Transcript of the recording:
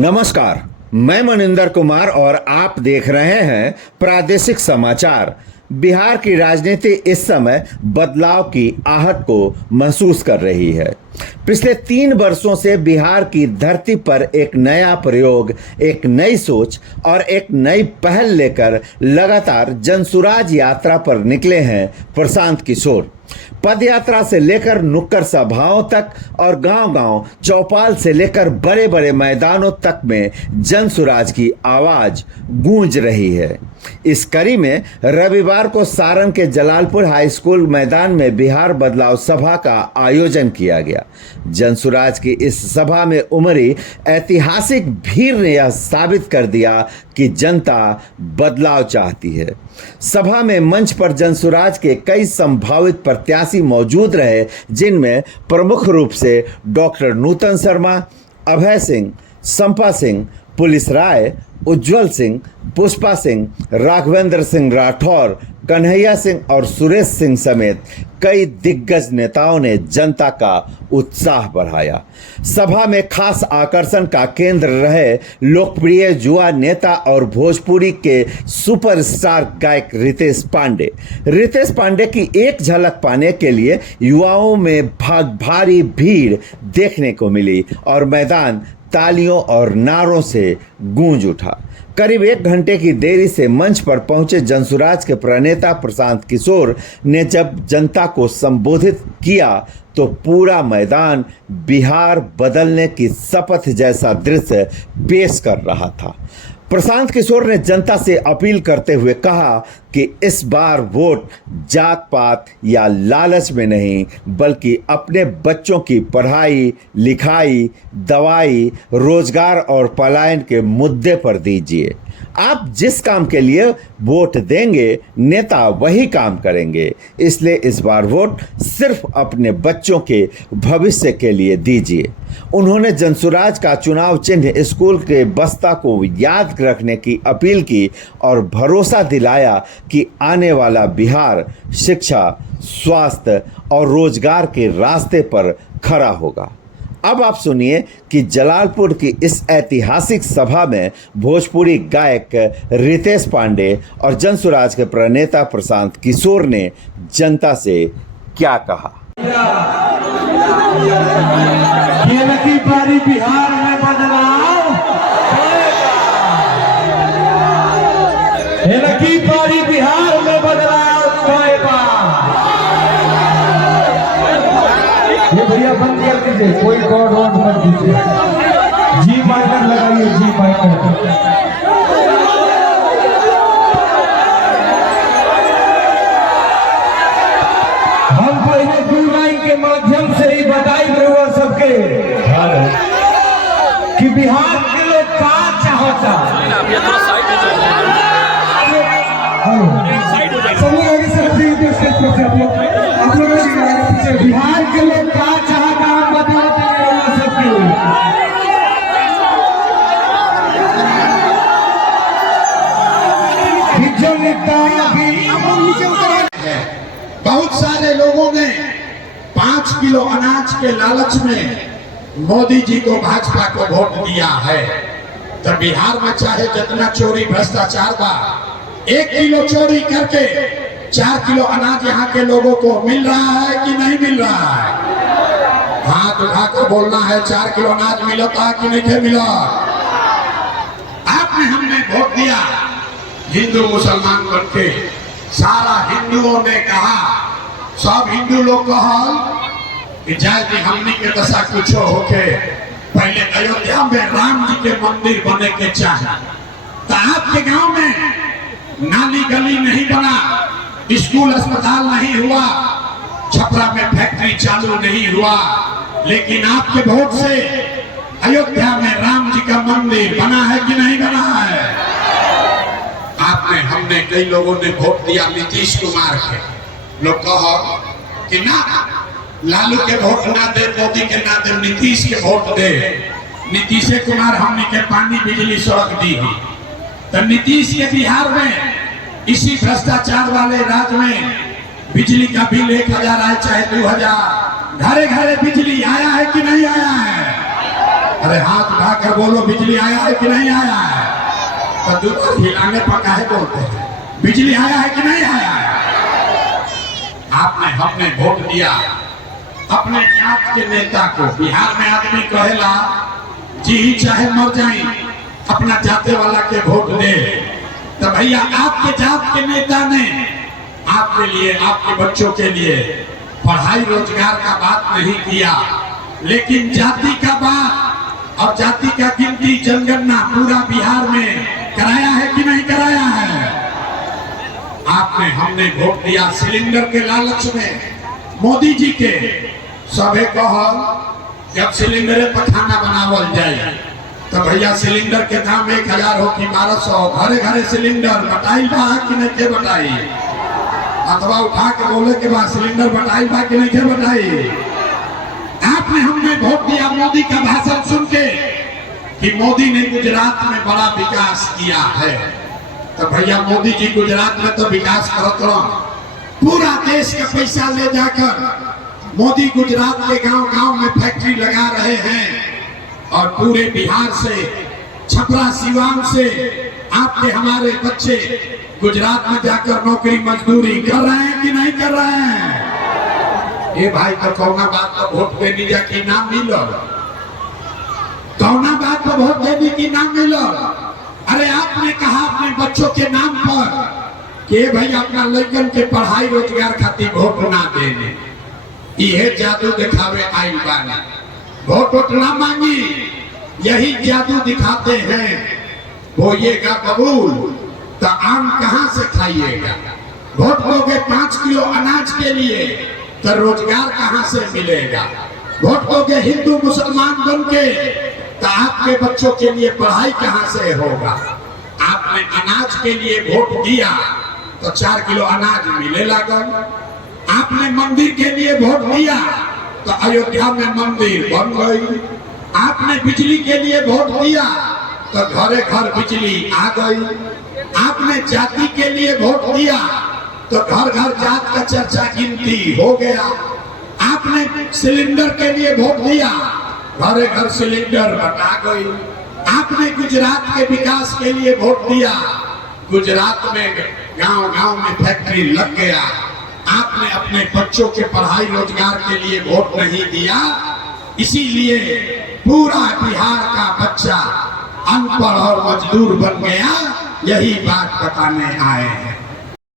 नमस्कार, मैं मनिंदर कुमार और आप देख रहे हैं प्रादेशिक समाचार। बिहार की राजनीति इस समय बदलाव की आहट को महसूस कर रही है। पिछले 3 वर्षों से बिहार की धरती पर एक नया प्रयोग, एक नई सोच और एक नई पहल लेकर लगातार जनसुराज यात्रा पर निकले हैं प्रशांत किशोर। पद यात्रा से लेकर नुक्कड़ सभाओं तक और गांव-गांव, चौपाल से लेकर बड़े बड़े मैदानों तक में जनसुराज की आवाज गूंज रही है। इस कड़ी में रविवार को सारण के जलालपुर हाई स्कूल मैदान में बिहार बदलाव सभा का आयोजन किया गया। जनसुराज की इस सभा में उमड़ी ऐतिहासिक भीड़ ने यह साबित कर दिया कि जनता बदलाव चाहती है। सभा में मंच पर जनसुराज के कई संभावित प्रत्याशी मौजूद रहे, जिनमें प्रमुख रूप से डॉक्टर नूतन शर्मा, अभय सिंह, संपा सिंह, पुलिस राय, उज्जवल सिंह, पुष्पा सिंह, राघवेंद्र सिंह राठौर, कन्हैया सिंह और सुरेश सिंह समेत कई दिग्गज नेताओं ने जनता का उत्साह बढ़ाया। सभा में खास आकर्षण का केंद्र रहे लोकप्रिय युवा नेता और भोजपुरी के सुपरस्टार गायक रितेश पांडे। रितेश पांडे की एक झलक पाने के लिए युवाओं में भारी भीड़ देखने को मिली और मैदान तालियों और नारों से गूंज उठा। करीब 1 घंटे की देरी से मंच पर पहुंचे जनसुराज के प्रणेता प्रशांत किशोर ने जब जनता को संबोधित किया तो पूरा मैदान बिहार बदलने की शपथ जैसा दृश्य पेश कर रहा था। प्रशांत किशोर ने जनता से अपील करते हुए कहा कि इस बार वोट जात पात या लालच में नहीं, बल्कि अपने बच्चों की पढ़ाई लिखाई, दवाई, रोजगार और पलायन के मुद्दे पर दीजिए। आप जिस काम के लिए वोट देंगे, नेता वही काम करेंगे। इसलिए इस बार वोट सिर्फ अपने बच्चों के भविष्य के लिए दीजिए। उन्होंने जनसुराज का चुनाव चिन्ह स्कूल के बस्ता को याद रखने की अपील की और भरोसा दिलाया कि आने वाला बिहार शिक्षा, स्वास्थ्य और रोजगार के रास्ते पर खड़ा होगा। अब आप सुनिए कि जलालपुर की इस ऐतिहासिक सभा में भोजपुरी गायक रितेश पांडे और जनसुराज के प्रणेता प्रशांत किशोर ने जनता से क्या कहा। की बारी बिहार में बदलाव, की बारी बिहार में बदलाव होएगा। ये भैया बंद कर दीजिए, कोई गॉड वॉड मत दीजिए। जी माइनर लगाइए, जी माइनर। हम पहले 2 लाइन के माध्यम से ही बताई रहुआ सबके कि बिहार के लोग का चाहता। बिहार के लोग का चाहता, हम बताते हैं सबके। बहुत सारे लोगों ने 5 किलो अनाज के लालच में मोदी जी को, भाजपा को वोट दिया है। तो बिहार में चाहे जितना चोरी भ्रष्टाचार बा, 1 किलो चोरी करके 4 किलो अनाज यहाँ के लोगों को मिल रहा है कि नहीं मिल रहा है? हाथ उठाकर बोलना है, 4 किलो अनाज मिलता कि नहीं मिला? आपने हमने वोट दिया हिंदू मुसलमान करके। सारा हिंदुओं ने कहा, सब हिंदू लोग कहा कि जाए भी हमने के दशा कुछ होके पहले अयोध्या में राम जी के मंदिर बने के चाहे। तो आपके गांव में नाली गली नहीं बना, स्कूल अस्पताल नहीं हुआ, छपरा में फैक्ट्री चालू नहीं हुआ, लेकिन आपके वोट से अयोध्या में राम जी का मंदिर बना है कि नहीं बना है? आपने हमने कई लोगों ने वोट दिया नीतीश कुमार के। लोग कहो कि ना लालू के वोट ना दे, मोदी के ना दे, नीतीश के वोट दे। नीतीश कुमार हमने के पानी बिजली सड़क दी है। तो नीतीश के बिहार में इसी भ्रष्टाचार वाले राज्य में बिजली का बिल 1000 आए चाहे 2000, घरे घरे बिजली आया है कि नहीं आया है? अरे हाथ उठाकर बोलो बिजली आया है कि नहीं आया है? तो दूध हिलाने पर काहे बोलते हैं? बिजली आया है कि नहीं आया है? आपने हमने वोट दिया अपने जात के नेता को। बिहार में आदमी कहेला जी चाहे मर जाए अपना जाते वाला के वोट दे। तो भैया आपके जात के नेता ने आपके लिए, आपके बच्चों के लिए पढ़ाई रोजगार का बात नहीं किया, लेकिन जाति का बात और जाति का गिनती जनगणना पूरा बिहार में कराया है कि नहीं कराया है? आपने हमने वोट दिया सिलेंडर के लालच में मोदी जी के। सभे कहल जब सिलेंडर पर खाना बनावल जाए तो भैया सिलेंडर के दाम 1000 हो कि 1200, घरे घरे सिलेंडर बटाई बा कि नहीं के बटाई? अथवा उठा के बोले के बाद सिलेंडर बटाई बा कि नहीं के बटाई? आपने हमने वोट दिया मोदी का भाषण सुन के कि मोदी ने गुजरात में बड़ा विकास किया है। तो भैया मोदी जी गुजरात में तो विकास करत रहो, पूरा देश का पैसा ले जाकर मोदी गुजरात के गांव गांव में फैक्ट्री लगा रहे हैं और पूरे बिहार से, छपरा सिवान से आपके हमारे बच्चे गुजरात में जाकर नौकरी मजदूरी कर रहे हैं कि नहीं कर रहे हैं? ये भाई तो कौना बात पर वोट देने जा की नाम मिलो, कौना बात पर वोट देने की नाम मिलो। अरे आपने कहा अपने बच्चों के नाम पर कि भाई अपना लड़कन के पढ़ाई रोजगार खातिर वोट ना देने, यह जादू दिखावे आई बानी। वोट ना मांगी, यही जादू दिखाते हैं। होइएगा कबूल तो आम कहां से खाइएगा? वोट दोगे 5 किलो अनाज के लिए तो रोजगार कहां से मिलेगा? वोट दोगे हिंदू मुसलमान बन के तो आपके बच्चों के लिए पढ़ाई कहां से होगा? आपने अनाज के लिए वोट दिया तो 4 किलो अनाज मिले लागल। आपने मंदिर के लिए वोट दिया तो अयोध्या में मंदिर बन गई। आपने बिजली के लिए वोट दिया तो घरे घर बिजली आ गई। आपने जाति के लिए वोट दिया तो घर घर जात का चर्चा गिनती हो गया। आपने सिलेंडर के लिए वोट दिया, घरे घर सिलेंडर बटा गई। आपने गुजरात के विकास के लिए वोट दिया, गुजरात में गांव गांव में फैक्ट्री लग गया। आपने अपने बच्चों के पढ़ाई रोजगार के लिए वोट नहीं दिया, इसीलिए पूरा बिहार का बच्चा अनपढ़ और मजदूर बन गया। यही बात बताने आए हैं।